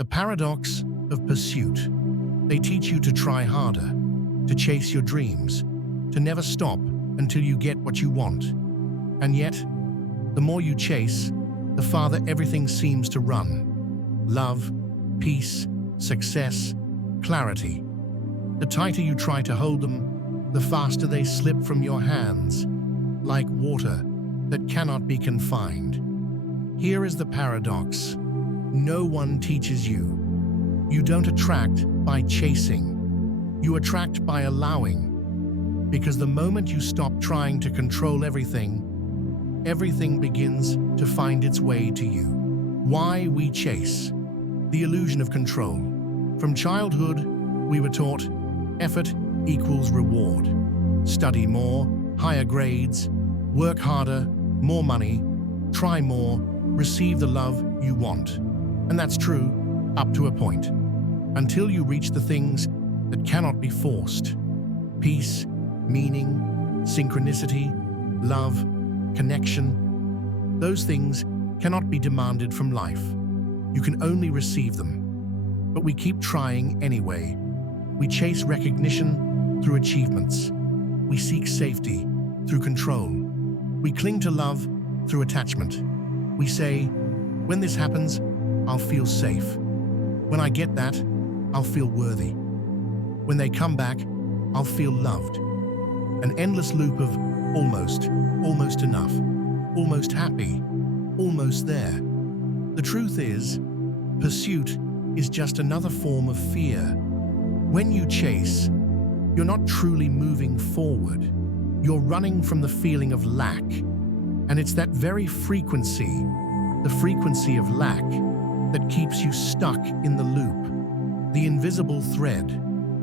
The paradox of pursuit. They teach you to try harder, to chase your dreams, to never stop until you get what you want. And yet, the more you chase, the farther everything seems to run. Love, peace, success, clarity. The tighter you try to hold them, the faster they slip from your hands, like water that cannot be confined. Here is the paradox. No one teaches you. You don't attract by chasing. You attract by allowing. Because the moment you stop trying to control everything, everything begins to find its way to you. Why we chase. The illusion of control. From childhood, we were taught effort equals reward. Study more, higher grades, work harder, more money, try more, receive the love you want. And that's true up to a point, until you reach the things that cannot be forced. Peace, meaning, synchronicity, love, connection. Those things cannot be demanded from life. You can only receive them. But we keep trying anyway. We chase recognition through achievements. We seek safety through control. We cling to love through attachment. We say, when this happens, I'll feel safe. When I get that, I'll feel worthy. When they come back, I'll feel loved. An endless loop of almost enough, almost happy, almost there. The truth is, pursuit is just another form of fear. When you chase, you're not truly moving forward. You're running from the feeling of lack. And it's that very frequency, the frequency of lack, that keeps you stuck in the loop. The invisible thread,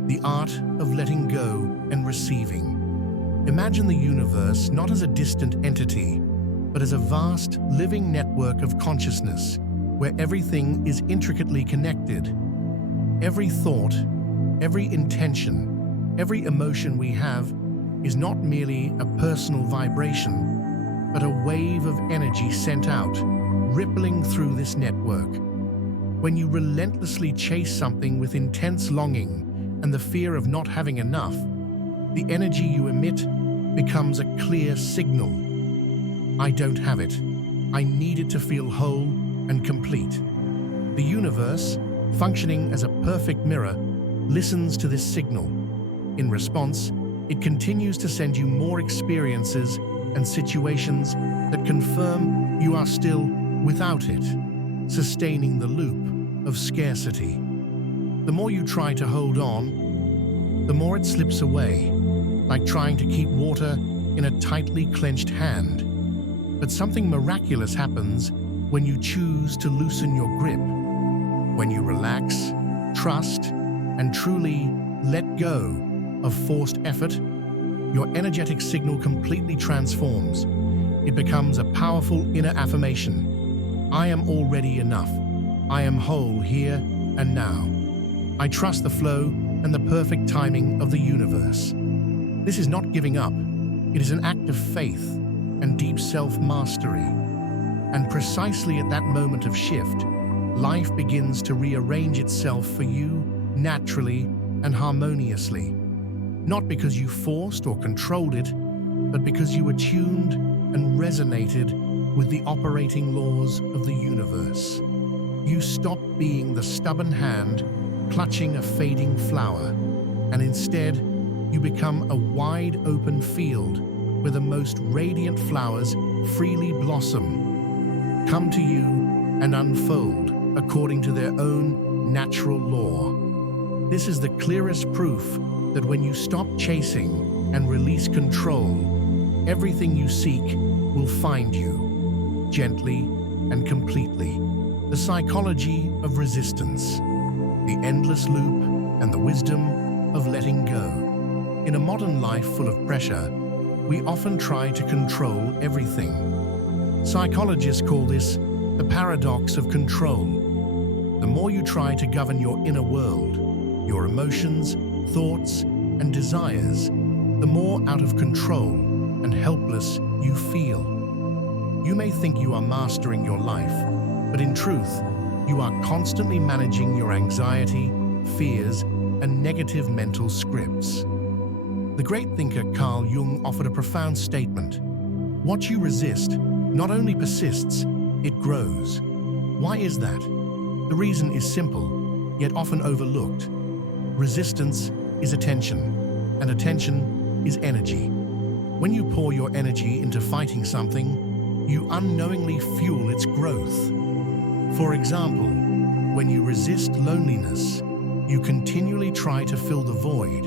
the art of letting go and receiving. Imagine the universe not as a distant entity, but as a vast, living network of consciousness, where everything is intricately connected. Every thought, every intention, every emotion we have is not merely a personal vibration, but a wave of energy sent out, rippling through this network. When you relentlessly chase something with intense longing and the fear of not having enough, the energy you emit becomes a clear signal. I don't have it. I need it to feel whole and complete. The universe, functioning as a perfect mirror, listens to this signal. In response, it continues to send you more experiences and situations that confirm you are still without it, sustaining the loop of scarcity. The more you try to hold on, the more it slips away, like trying to keep water in a tightly clenched hand. But something miraculous happens when you choose to loosen your grip. When you relax, trust, and truly let go of forced effort, your energetic signal completely transforms. It becomes a powerful inner affirmation. I am already enough. I am whole here and now. I trust the flow and the perfect timing of the universe. This is not giving up. It is an act of faith and deep self-mastery. And precisely at that moment of shift, life begins to rearrange itself for you naturally and harmoniously. Not because you forced or controlled it, but because you attuned and resonated with the operating laws of the universe. You stop being the stubborn hand clutching a fading flower, and instead, you become a wide open field where the most radiant flowers freely blossom, come to you and unfold according to their own natural law. This is the clearest proof that when you stop chasing and release control, everything you seek will find you, gently and completely. The psychology of resistance, the endless loop, and the wisdom of letting go. In a modern life full of pressure, we often try to control everything. Psychologists call this the paradox of control. The more you try to govern your inner world, your emotions, thoughts, and desires, the more out of control and helpless you feel. You may think you are mastering your life, but in truth, You are constantly managing your anxiety, fears, and negative mental scripts. The great thinker Carl Jung offered a profound statement. What you resist not only persists, it grows. Why is that? The reason is simple, yet often overlooked. Resistance is attention, and attention is energy. When you pour your energy into fighting something, you unknowingly fuel its growth. For example, when you resist loneliness, you continually try to fill the void,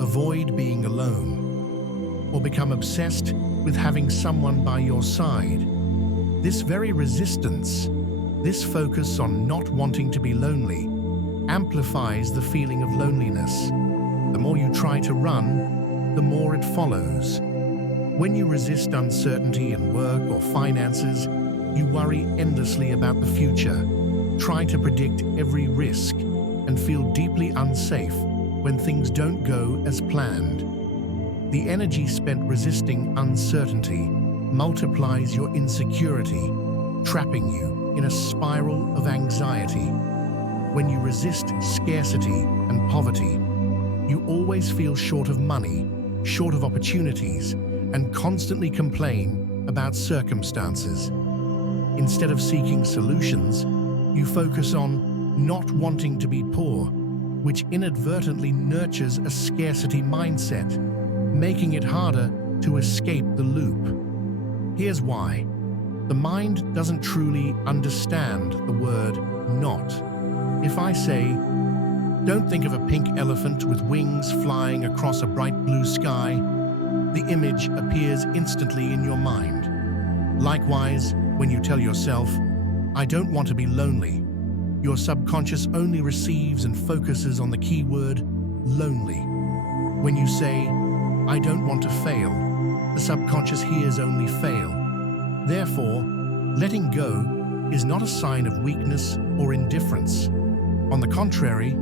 avoid being alone, or become obsessed with having someone by your side. This very resistance, this focus on not wanting to be lonely, amplifies the feeling of loneliness. The more you try to run, the more it follows. When you resist uncertainty in work or finances, you worry endlessly about the future, try to predict every risk, and feel deeply unsafe when things don't go as planned. The energy spent resisting uncertainty multiplies your insecurity, trapping you in a spiral of anxiety. When you resist scarcity and poverty, you always feel short of money, short of opportunities, and constantly complain about circumstances. Instead of seeking solutions, you focus on not wanting to be poor, which inadvertently nurtures a scarcity mindset, making it harder to escape the loop. Here's why. The mind doesn't truly understand the word not. If I say, don't think of a pink elephant with wings flying across a bright blue sky, the image appears instantly in your mind. Likewise, when you tell yourself, I don't want to be lonely, your subconscious only receives and focuses on the key word, lonely. When you say, I don't want to fail, the subconscious hears only fail. Therefore, letting go is not a sign of weakness or indifference. On the contrary,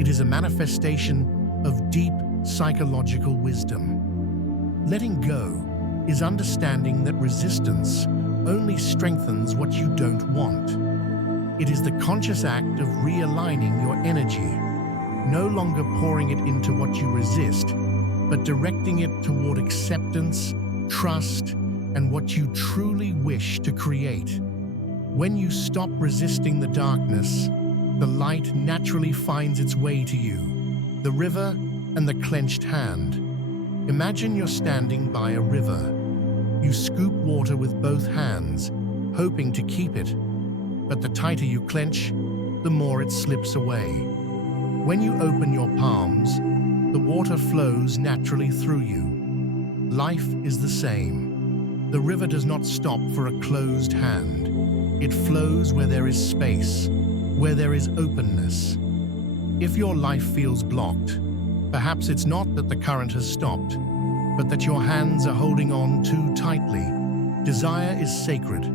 it is a manifestation of deep psychological wisdom. Letting go is understanding that resistance only strengthens what you don't want. It is the conscious act of realigning your energy, no longer pouring it into what you resist, but directing it toward acceptance, trust, and what you truly wish to create. When you stop resisting the darkness, the light naturally finds its way to you. The river and the clenched hand. Imagine you're standing by a river. You scoop water with both hands, hoping to keep it. But the tighter you clench, the more it slips away. When you open your palms, the water flows naturally through you. Life is the same. The river does not stop for a closed hand. It flows where there is space, where there is openness. If your life feels blocked, perhaps it's not that the current has stopped, but that your hands are holding on too tightly. Desire is sacred,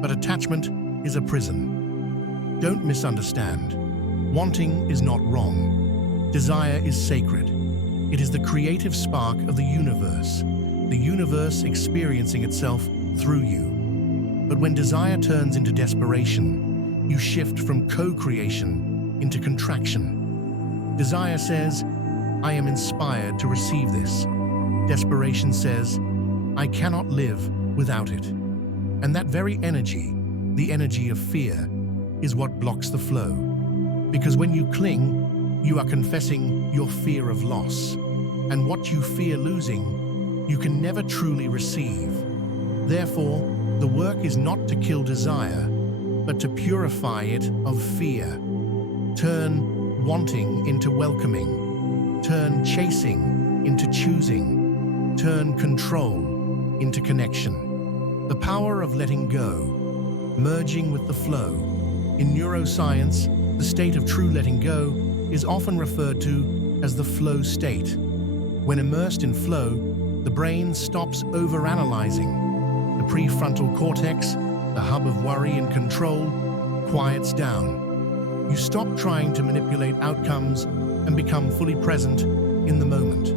but attachment is a prison. Don't misunderstand. Wanting is not wrong. Desire is sacred. It is the creative spark of the universe experiencing itself through you. But when desire turns into desperation, you shift from co-creation into contraction. Desire says, I am inspired to receive this. Desperation says, I cannot live without it. And that very energy, the energy of fear, is what blocks the flow. Because when you cling, you are confessing your fear of loss. And what you fear losing, you can never truly receive. Therefore, the work is not to kill desire, but to purify it of fear. Turn wanting into welcoming. Turn chasing into choosing. Turn control into connection. The power of letting go, merging with the flow. In neuroscience, the state of true letting go is often referred to as the flow state. When immersed in flow, the brain stops overanalyzing. The prefrontal cortex, the hub of worry and control, quiets down. You stop trying to manipulate outcomes and become fully present in the moment.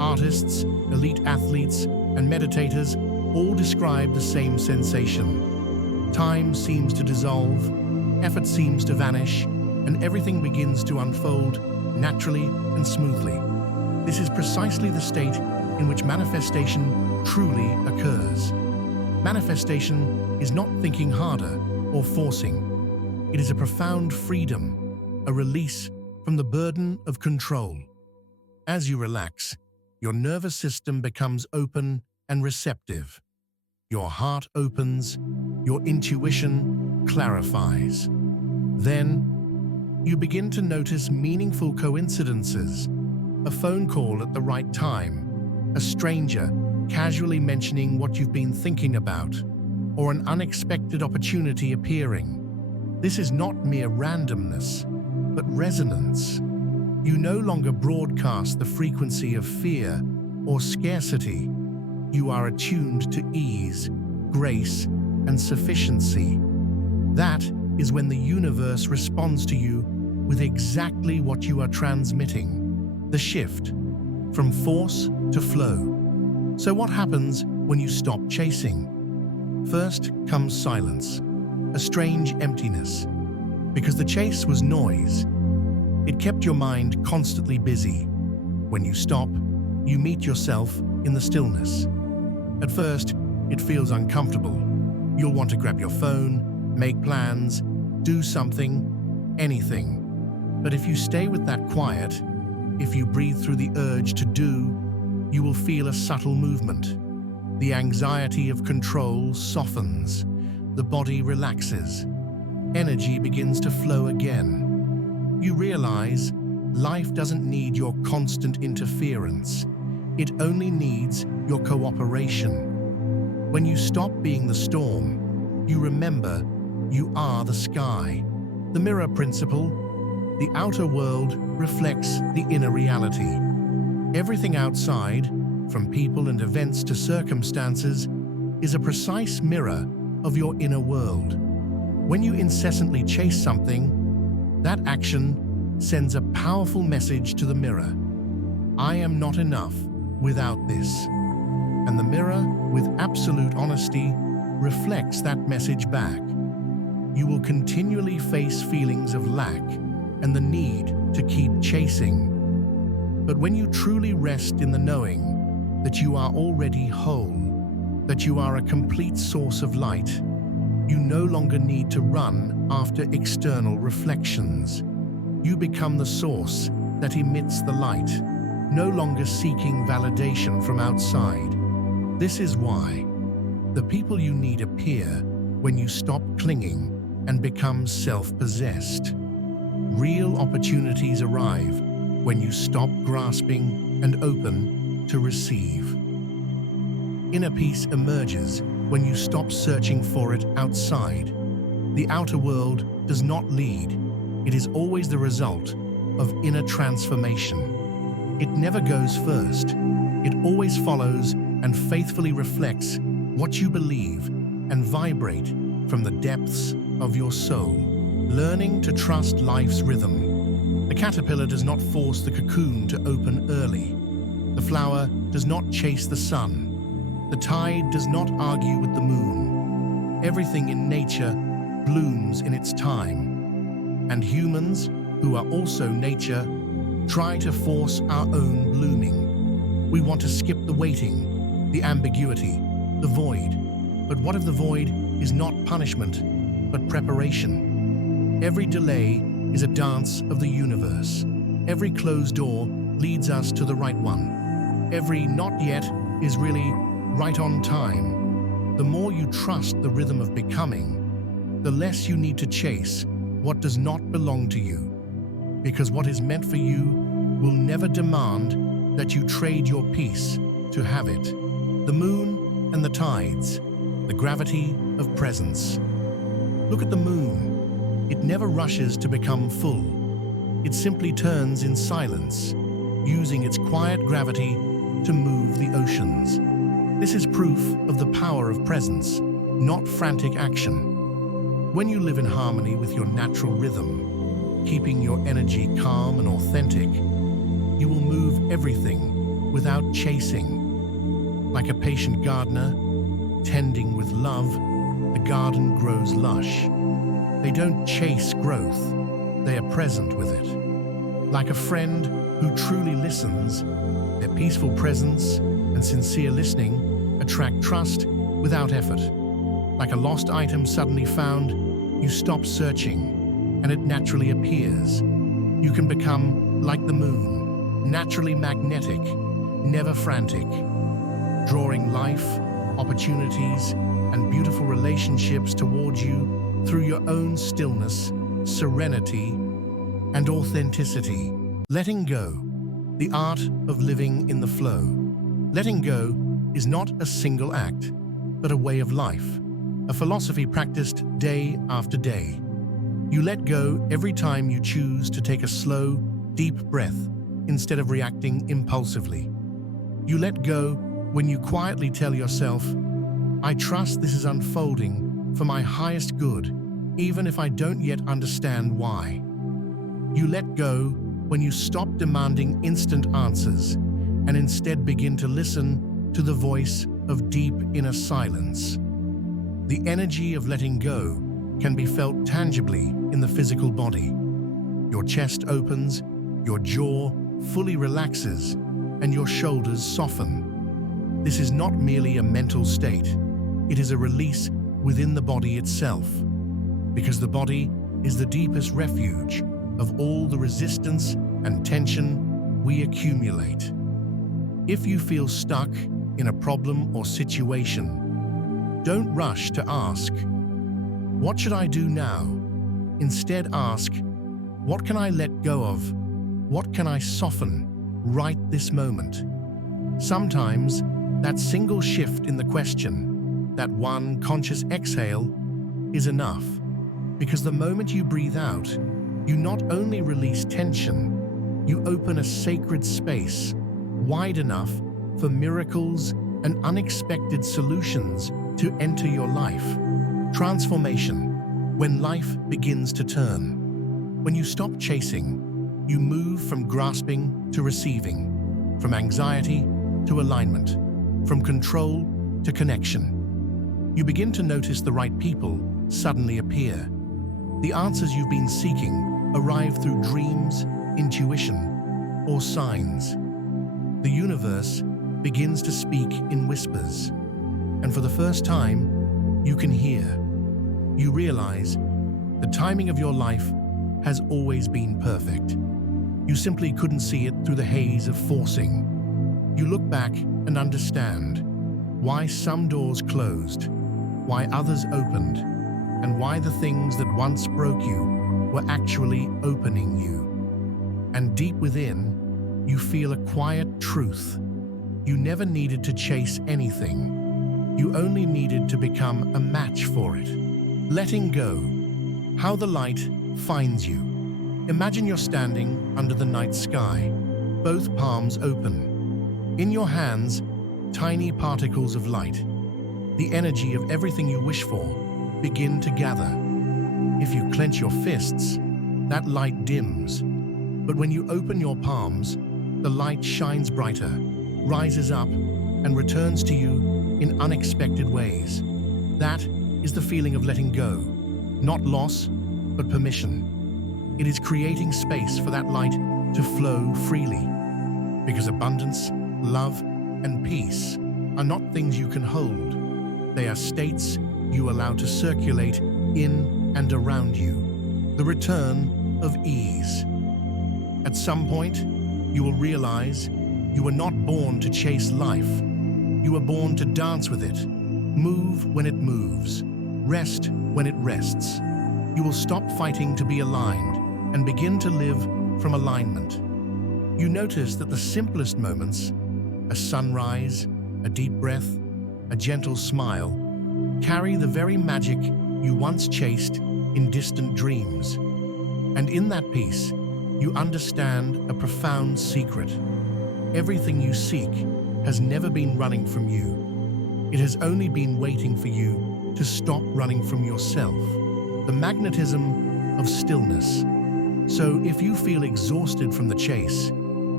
Artists, elite athletes, and meditators all describe the same sensation. Time seems to dissolve, effort seems to vanish, and everything begins to unfold naturally and smoothly. This is precisely the state in which manifestation truly occurs. Manifestation is not thinking harder or forcing. It is a profound freedom, a release from the burden of control. As you relax, your nervous system becomes open and receptive. Your heart opens, your intuition clarifies. Then, you begin to notice meaningful coincidences, a phone call at the right time, a stranger casually mentioning what you've been thinking about, or an unexpected opportunity appearing. This is not mere randomness, but resonance. You no longer broadcast the frequency of fear or scarcity. You are attuned to ease, grace, and sufficiency. That is when the universe responds to you with exactly what you are transmitting, the shift from force to flow. So what happens when you stop chasing? First comes silence, a strange emptiness, because the chase was noise. It kept your mind constantly busy. When you stop, you meet yourself in the stillness. At first, it feels uncomfortable. You'll want to grab your phone, make plans, do something, anything. But if you stay with that quiet, if you breathe through the urge to do, you will feel a subtle movement. The anxiety of control softens. The body relaxes. Energy begins to flow again. You realize life doesn't need your constant interference. It only needs your cooperation. When you stop being the storm, you remember you are the sky. The mirror principle, the outer world reflects the inner reality. Everything outside, from people and events to circumstances, is a precise mirror of your inner world. When you incessantly chase something, that action sends a powerful message to the mirror. I am not enough without this. And the mirror, with absolute honesty, reflects that message back. You will continually face feelings of lack and the need to keep chasing. But when you truly rest in the knowing that you are already whole, that you are a complete source of light, you no longer need to run after external reflections. You become the source that emits the light, no longer seeking validation from outside. This is why the people you need appear when you stop clinging and become self-possessed. Real opportunities arrive when you stop grasping and open to receive. Inner peace emerges when you stop searching for it outside. The outer world does not lead. It is always the result of inner transformation. It never goes first. It always follows and faithfully reflects what you believe and vibrate from the depths of your soul. Learning to trust life's rhythm. The caterpillar does not force the cocoon to open early. The flower does not chase the sun. The tide does not argue with the moon. Everything in nature blooms in its time. And humans, who are also nature, try to force our own blooming. We want to skip the waiting, the ambiguity, the void. But what if the void is not punishment, but preparation? Every delay is a dance of the universe. Every closed door leads us to the right one. Every not yet is really right on time. The more you trust the rhythm of becoming, the less you need to chase what does not belong to you. Because what is meant for you will never demand that you trade your peace to have it. The moon and the tides, the gravity of presence. Look at the moon. It never rushes to become full. It simply turns in silence, using its quiet gravity to move the oceans. This is proof of the power of presence, not frantic action. When you live in harmony with your natural rhythm, keeping your energy calm and authentic, you will move everything without chasing. Like a patient gardener, tending with love, the garden grows lush. They don't chase growth, they are present with it. Like a friend who truly listens, their peaceful presence and sincere listening attract trust without effort. Like a lost item suddenly found, you stop searching and it naturally appears. You can become like the moon, naturally magnetic, never frantic, drawing life, opportunities, and beautiful relationships towards you through your own stillness, serenity, and authenticity. Letting go, the art of living in the flow. Letting go is not a single act, but a way of life, a philosophy practiced day after day. You let go every time you choose to take a slow, deep breath instead of reacting impulsively. You let go when you quietly tell yourself, I trust this is unfolding for my highest good, even if I don't yet understand why. You let go when you stop demanding instant answers and instead begin to listen to the voice of deep inner silence. The energy of letting go can be felt tangibly in the physical body. Your chest opens, your jaw fully relaxes, and your shoulders soften. This is not merely a mental state, it is a release within the body itself, because the body is the deepest refuge of all the resistance and tension we accumulate. If you feel stuck in a problem or situation, don't rush to ask, what should I do now? Instead ask, what can I let go of? What can I soften right this moment? Sometimes that single shift in the question, that one conscious exhale, is enough. Because the moment you breathe out, you not only release tension, you open a sacred space wide enough for miracles and unexpected solutions to enter your life. Transformation, when life begins to turn. When you stop chasing, you move from grasping to receiving, from anxiety to alignment, from control to connection. You begin to notice the right people suddenly appear. The answers you've been seeking arrive through dreams, intuition, or signs. The universe begins to speak in whispers, and for the first time, you can hear. You realize the timing of your life has always been perfect. You simply couldn't see it through the haze of forcing. You look back and understand why some doors closed, why others opened, and why the things that once broke you were actually opening you. And deep within, you feel a quiet truth. You never needed to chase anything. You only needed to become a match for it. Letting go. How the light finds you. Imagine you're standing under the night sky, both palms open. In your hands, tiny particles of light. The energy of everything you wish for begin to gather. If you clench your fists, that light dims. But when you open your palms, the light shines brighter, rises up, and returns to you in unexpected ways. That is the feeling of letting go. Not loss, but permission. It is creating space for that light to flow freely. Because abundance, love, and peace are not things you can hold. They are states you allow to circulate in and around you. The return of ease. At some point, you will realize you were not born to chase life. You were born to dance with it, move when it moves, rest when it rests. You will stop fighting to be aligned and begin to live from alignment. You notice that the simplest moments, a sunrise, a deep breath, a gentle smile, carry the very magic you once chased in distant dreams. And in that peace, you understand a profound secret. Everything you seek has never been running from you. It has only been waiting for you to stop running from yourself. The magnetism of stillness. So if you feel exhausted from the chase,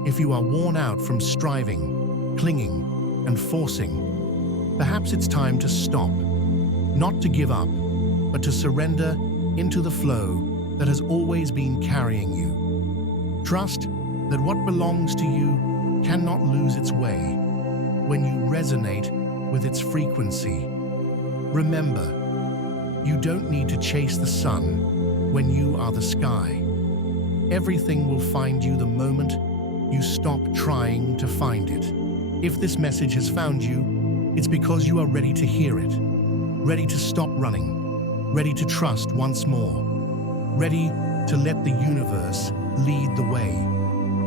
if you are worn out from striving, clinging, and forcing, perhaps it's time to stop. Not to give up, but to surrender into the flow that has always been carrying you. Trust that what belongs to you cannot lose its way when you resonate with its frequency. Remember, you don't need to chase the sun when you are the sky. Everything will find you the moment you stop trying to find it. If this message has found you, it's because you are ready to hear it, ready to stop running, ready to trust once more, ready to let the universe lead the way.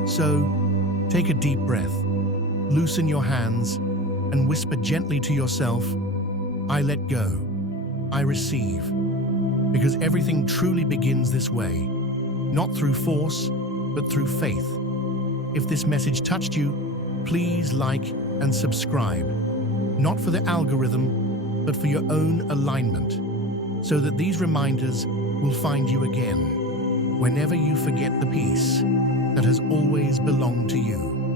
So, take a deep breath, loosen your hands, and whisper gently to yourself, I let go, I receive. Because everything truly begins this way, not through force, but through faith. If this message touched you, please like and subscribe, not for the algorithm, but for your own alignment, so that these reminders will find you again, whenever you forget the peace that has always belonged to you.